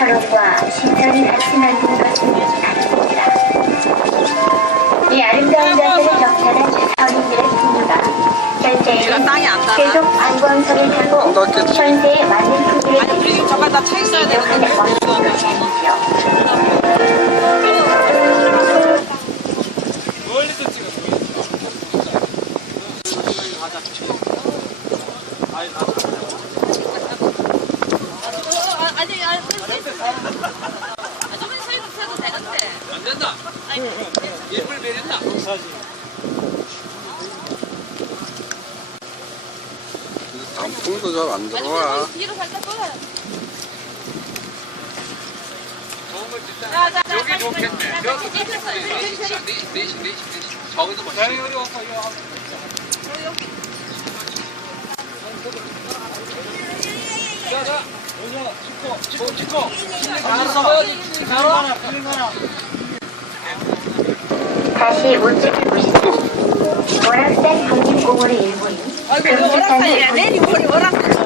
철원과 신선이 같이 만든 것은 가족입니다. 이 아름다운 자세를 경찰한 땅이 안 닿아. 계속 관광석을 타고. 현세에 맞는 풍기를 아니 우리 지금 잠깐 다차 있어야 되는데 아니죠. 아니 아, 좀 서도 서도 되는데 안 된다. 예쁠 베린다. 단풍도 잘 안 들어와. 뒤로 살짝 자, 여기 자, 좋겠네. 자, 여기 네시, 네시, 네시, 네시. 저기도 멋있어. 여기 와서 이거 하고. 자, 자. 찍고, 찍고. 잘했어. 다시 우측을 보시죠. 월악산 국립공원의 일부인 머리 오락산